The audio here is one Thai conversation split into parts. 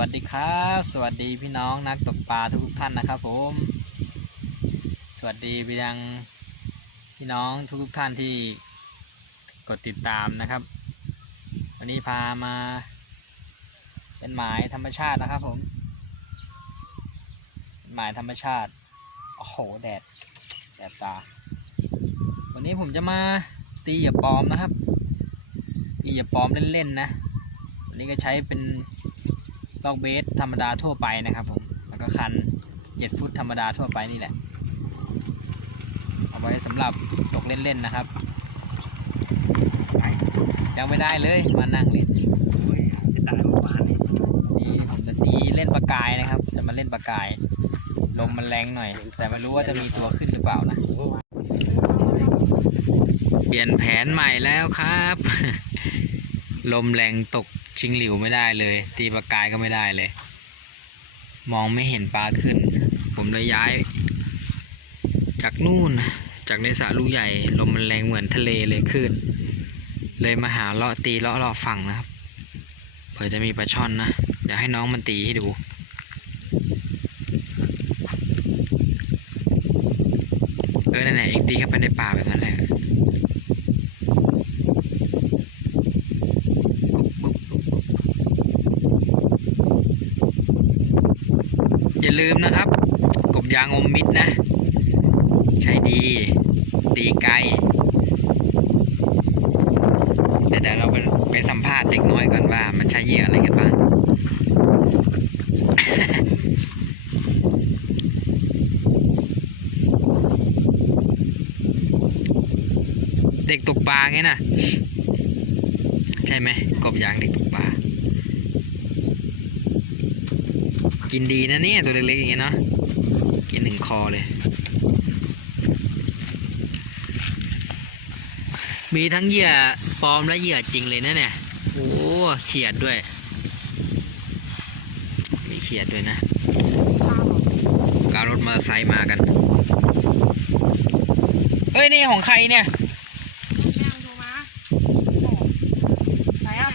วัสดีครับ สวัสดีพี่น้องนักตกปลาทุกท่านนะครับผม สวัสดีไปยังพี่น้องทุกท่านที่กดติดตามนะครับ วันนี้พามา เป็นหมายธรรมชาตินะครับผมหมายธรรมชาติโอ้โหแดดแดดตา วันนี้ผมจะมาตีเหยื่อปลอมนะครับตีเหยื่อปลอมเล่นๆนะวันนี้ก็ใช้เป็น ลอกเบสธรรมดาทั่วไปนะครับผมแล้วก็คัน 7 ฟุตธรรมดาทั่วไปนี่แหละ เอาไว้สำหรับตกเล่นๆนะครับไปยังไม่ได้เลยมานั่งเล่นจะตายเมื่อวานนี่นี่ผมจะตีเล่นปลากายนะครับ จะมาเล่นปลากายลมมันแรงหน่อย แต่ไม่รู้ว่าจะมีตัวขึ้นหรือเปล่านะเมื่อวานเปลี่ยนแผนใหม่แล้วครับ ลมแรงตก ชิงหลิวไม่ได้เลย ตีปลากายก็ไม่ได้เลย มองไม่เห็นปลาขึ้น ผมเลยย้าย จากนู่นจากในสระลูกใหญ่ลมมันแรงเหมือนทะเลเลยขึ้น เลยมาหาเลาะตีเลาะเลาะฝั่งนะครับเผื่อจะมีปลาช่อนนะเดี๋ยวให้น้องมันตีให้ดูเออนั่นแหละเองตีเข้าไปในป่าแบบนั้นแหละาลืมนะครับ กบยางอมมิดนะ ใช้ดี ตีไกลเดี๋ยวเดี๋ยวเราไปไปสัมภาษณ์เด็กน้อยก่อนว่า มันใช้เหยื่ออะไรกันบ้างเด็กตกปลาไงนะใช่ไหมกบยางเด็กตกปลา กินดีนะเนี่ยตัวเล็กๆอย่างเงี้ยเนาะกินหนึ่งคอเลย มีทั้งเหยื่อปลอมและเหยื่อจริงเลยนะเนี่ยโอ้เขียดด้วย มีเขียดด้วยนะกาวรถมอเตอร์ไซค์มากันเฮ้ยนี่ของใครเนี่ยไหนอะ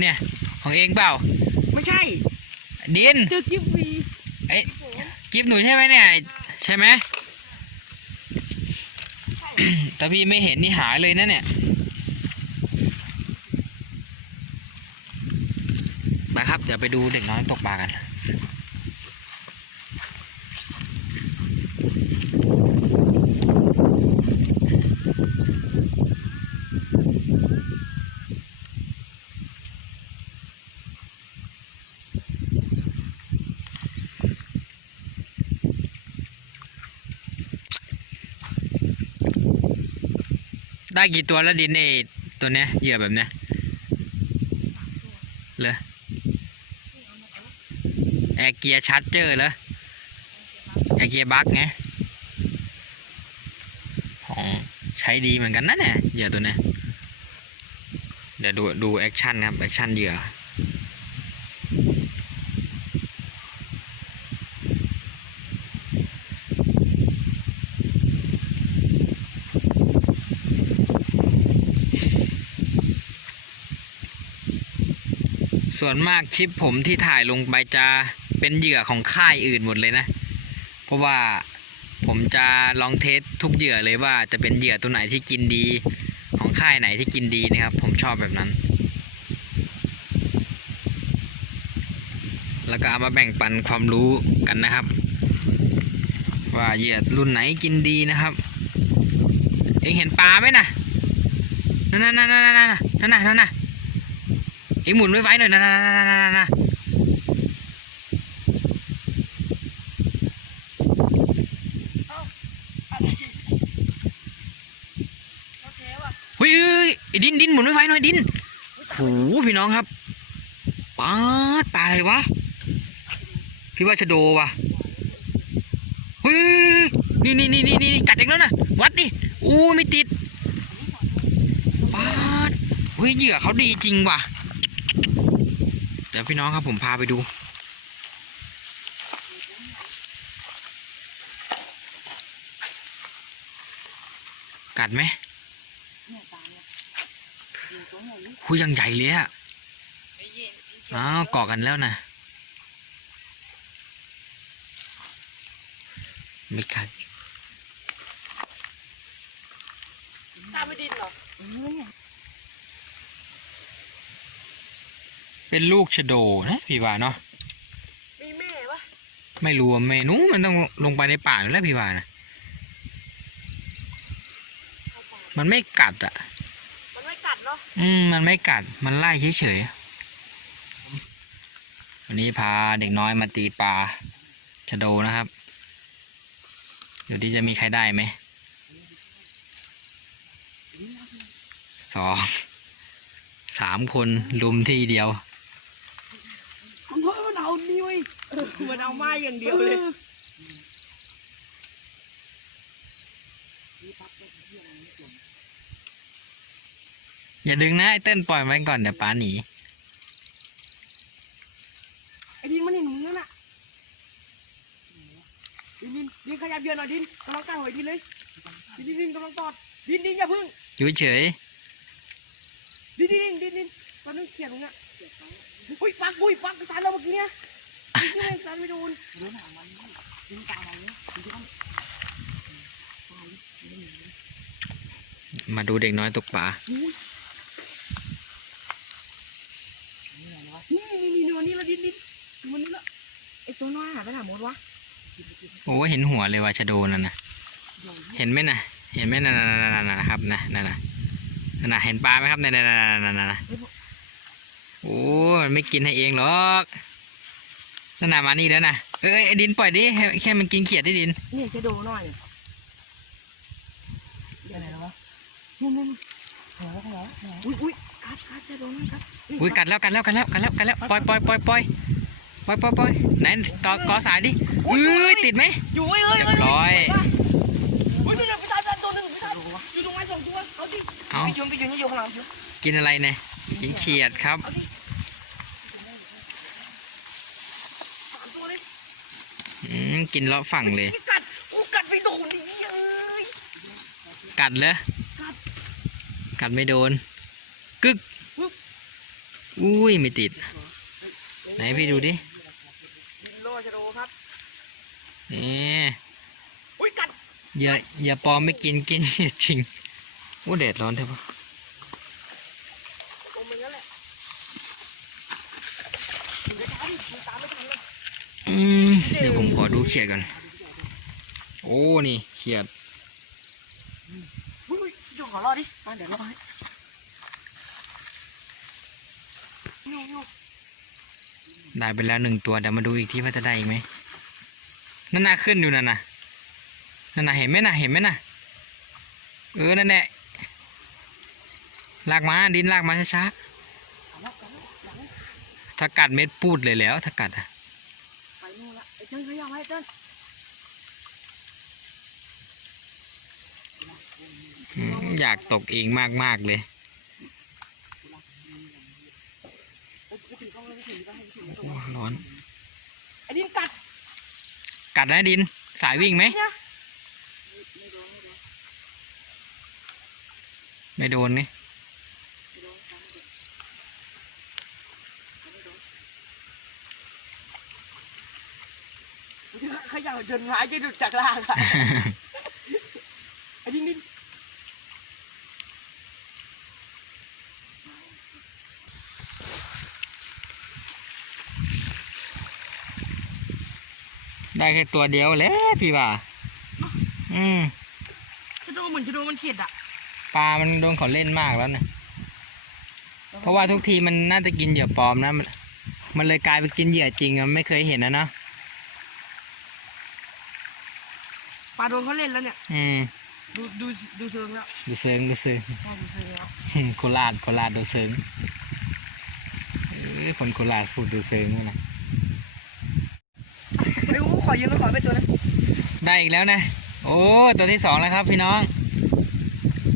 เนี่ย ของเองเปล่า ไม่ใช่ ดินเจอกิฟต์ฟรีเอ้ยกิฟหนูใช่ไหมเนี่ย ใช่ไหมแต่พี่ไม่เห็นนี่หายเลยนะเนี่ยมาครับเดี๋ยวไปดูเด็กน้อยตกปลากัน ได้กี่ตัวแล้วดินเอตัวเนี้ยเหยื่อแบบเนี้ยเลยแอร์เกียร์ชาร์เจอร์เลยแอร์เกียร์บัคไงของใช้ดีเหมือนกันนะเนี่ยเหยื่อตัวเนี้ยเดี๋ยวดูดูแอคชั่นครับแอคชั่นเหยื่อ ส่วนมากคลิปผมที่ถ่ายลงไปจะเป็นเหยื่อของค่ายอื่นหมดเลยนะ เพราะว่าผมจะลองเทสทุกเหยื่อเลยว่าจะเป็นเหยื่อตัวไหนที่กินดี ของค่ายไหนที่กินดีนะครับ ผมชอบแบบนั้น แล้วก็เอามาแบ่งปันความรู้กันนะครับ ว่าเหยื่อรุ่นไหนกินดีนะครับ เองเห็นปลาไหมนะนั่นนั่นนั่นนั่นนั่นนั่นนั่น อีกหมุนไว้ไว้หน่อยนะนะนะนะนะนะโอเคว่ะเฮ้ยเฮ้ยไอ้ดินดินหมุนไว้ไว้หน่อยดินโหพี่น้องครับปลาดปลาอะไรวะ พี่ว่าชะโดวะเฮ้ยนี่นี่นี่นี่นี่กัดเองแล้วนะวัดดิอู้ไม่ติดปลาดเฮ้ยเหยื่อเขาดีจริงว่ะเดี๋ยวพี่น้องครับผมพาไปดู กัดไหมคุยยังใหญ่เลยอะอ้าวเกาะกันแล้วนะไม่กัดตามไปดินหรอ เออเนี่ยเป็นลูกชะโดนะพี่ว่าเนาะมีแม่ปะไม่รู้ว่าเมนูมันต้องลงไปในป่าอยู่แล้วพี่ว่านะเข้าป่ามันไม่กัดอะ มันไม่กัดเนาะอืมมันไม่กัดมันไล่เฉยๆวันนี้พาเด็กน้อยมาตีปลาชะโดนะครับเดี๋ยวดีจะมีใครได้ไหมสองสามคนลุมที่เดียวมัน เพราะมันเอานี่เว้ยมันเอาไม้อย่างเดียวเลยอย่าดึงนะไอ้เต้นปล่อยไว้ก่อนเดี๋ยวปลาหนีไอ้ดินมันเห็นมึงนั่นน่ะดินดินดินขยับเยอะหน่อยดินกำลังตั้งหอยดินเลยดินดินดินกำลังตอดดินดินอย่าพึ่งอยู่เฉยดินดินดินดินตอนนึงเขียนตรงเนี้ย อุ้ยปักอุ้ยปักสารเราเมื่อกี้เนี่ยนี่ไงสารไม่โดนโดนหางมันดินตามันดินที่อ้อมมาดูเด็กน้อยตกปลานี่นี่นี่วันนี้ละดินดินวันนี้ละไอ้ตัวน้อยหายไปไหนหมดวะโอ้เห็นหัวเลยว่าชะโดนั่นนะเห็นไหมนะเห็นไหมนั่นๆๆๆนะครับนะนั่นนะนั่นนะเห็นปลาไหมครับนั่นๆๆๆๆนะ โอ้มันไม่กินให้เองหรอกนั่นน่ะมานี่แล้วนะเอ้ยไอ้ดินปล่อยดิให้แค่มันกินเขียดได้ดินเนี่ยจะดูหน่อยอะไรแล้ววะนู่นนู่นหัวหัวหัวอุ้ยอุ้ยกัดกัดจะโดนไหมครับอุ้ยกัดแล้วกัดแล้วกัดแล้วกัดแล้วกัดแล้วปล่อยปล่อยปล่อยปล่อยปล่อยปล่อยปล่อยไหนต่อกอสายดิอุ้ยติดไหมอยู่เฮ้ยเฮ้ยเรียบร้อยอุ้ยเดี๋ยวพี่ตาตัวหนึ่งพี่ตาอยู่ตรงไม้สองตัวเอาดิเอาพี่ชมพี่ชมนี่อยู่ข้างหลังชมกินอะไรเนี่ยกินเขียดครับ เอาดิสามตัวเลย อืมกินเลาะฝั่งเลยที่กัดกูกัดไปโดนดิเอ้ยกัดเลยกัดกัดไม่โดน กึก อุ้ยไม่ติด ไหนพี่ดูดิดินโลชะโดครับนี่อุ้ยกัดอย่าอย่าปลอมไม่กินกินจริงโอ้แดดร้อนเถอะปะ โอ้มันนั่นแหละถึงจะช้าดิมันตามไม่ทันเลย อืม เดี๋ยวผมขอดูเขียดก่อนโอ้ นี่เขียดอุ้ยเดี๋ยวขอรอดิมาเดี๋ยวรอให้ได้ไปแล้วหนึ่งตัวเดี๋ยวมาดูอีกที่ว่าจะได้อีกไหมนั่นน่ะขึ้นอยู่นั่นน่ะนั่นน่ะเห็นไหมน่ะเห็นไหมน่ะเออนั่นแหละลากมาดินลากมาช้าเอาละเอาละหลังๆถ้ากัดเม็ดพูดเลยแล้วถ้ากัดอะ ไปนู่นละไอ้เจ้าขยับไว้เจ้าอืมอยากตกเองมากๆเลยไปถึงกล้องแล้วไปถึงกล้องไปถึงโอ้ร้อนไอ้ดินกัด กัดนะดิน สายวิ่งไหมเนี่ยไม่โดนนี่ ขยับจนหายใจดุดจากล่างอะไอ้ดินดินได้แค่ตัวเดียวแหล้วพี่ว่า อืมจะโดนเหมือนจะโดนมันเข็ดอะปลามันโดนเขาเล่นมากแล้วนะเพราะว่าทุกทีมันน่าจะกินเหยื่อปลอมนะมันมันเลยกลายไปกินเหยื่อจริงอะไม่เคยเห็นนะเนาะ ปลาโดนเขาเล่นแล้วเนี่ย อืมดูดูดูเชิงแล้วดูเซิงดูเซิงใช่ดูเชิงแล้วอืมโคราชโคราชดูเซิงเอ้ยคนโคราชพูดดูเซิงด้วยนะไอ้กูขอยืมขอไปตัวนะได้อีกแล้วนะโอ้ตัวที่สองแล้วครับ พี่น้อง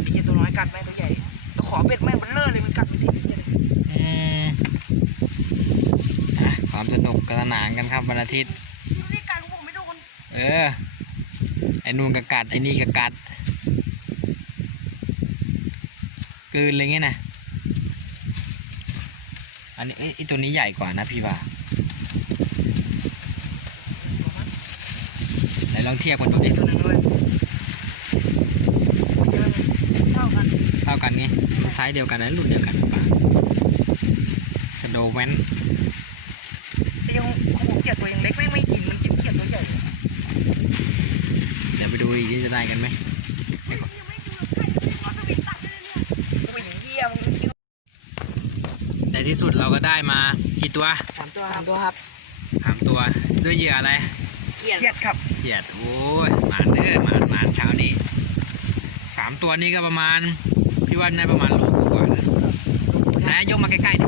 ไอ้เหี้ยตัวน้อยกัดไหมตัวใหญ่ตัวขอเบ็ดแม่งมันเลิศเลยมันกัดไปทีเดียวเลยอืมอะความสนุกกันสนานกันครับวันอาทิตย์นี่กัดของผมไม่โดน เออ ไอ้นู่นก็กัดไอ้นี่ก็กัดกลืนอะไรเงี้ยนะอันนี้เอ้ยไอ้ตัวนี้ใหญ่กว่านะพี่ว่าไหนลองเทียบกันดูดิตัวหนึงด้วยเท่ากันเท่ากันไงไซส์เดียวกันนะรุ่นเดียวกันหรือเปล่าสโดแวนไอ้ยังของผมเขียดตัวยังเล็กไม่ไม่กินมันกินเขียดตัวใหญ่ เดี๋ยวไปดูอีก ที่จะได้กันไหมในที่สุดเราก็ได้มากี่ตัวสามตัวสามตัวครับสามตัวด้วยเหยื่ออะไรเขียดเขียดครับเขียดโอ้ยหมานเด้อหมานหมานเช้านี้สามตัวนี้ก็ประมาณพี่ว่าได้ประมาณโลกว่านะนะยกมาใกล้ๆดิ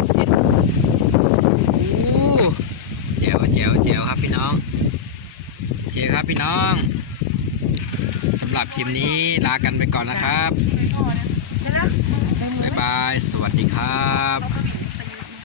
โอ้เจ๋วเจ๋วเจ๋วครับพี่น้องโอเคครับพี่น้องำหรับคลิปนี้ลากันไปก่อนนะครับ บ๊ายบาย สวัสดีครับ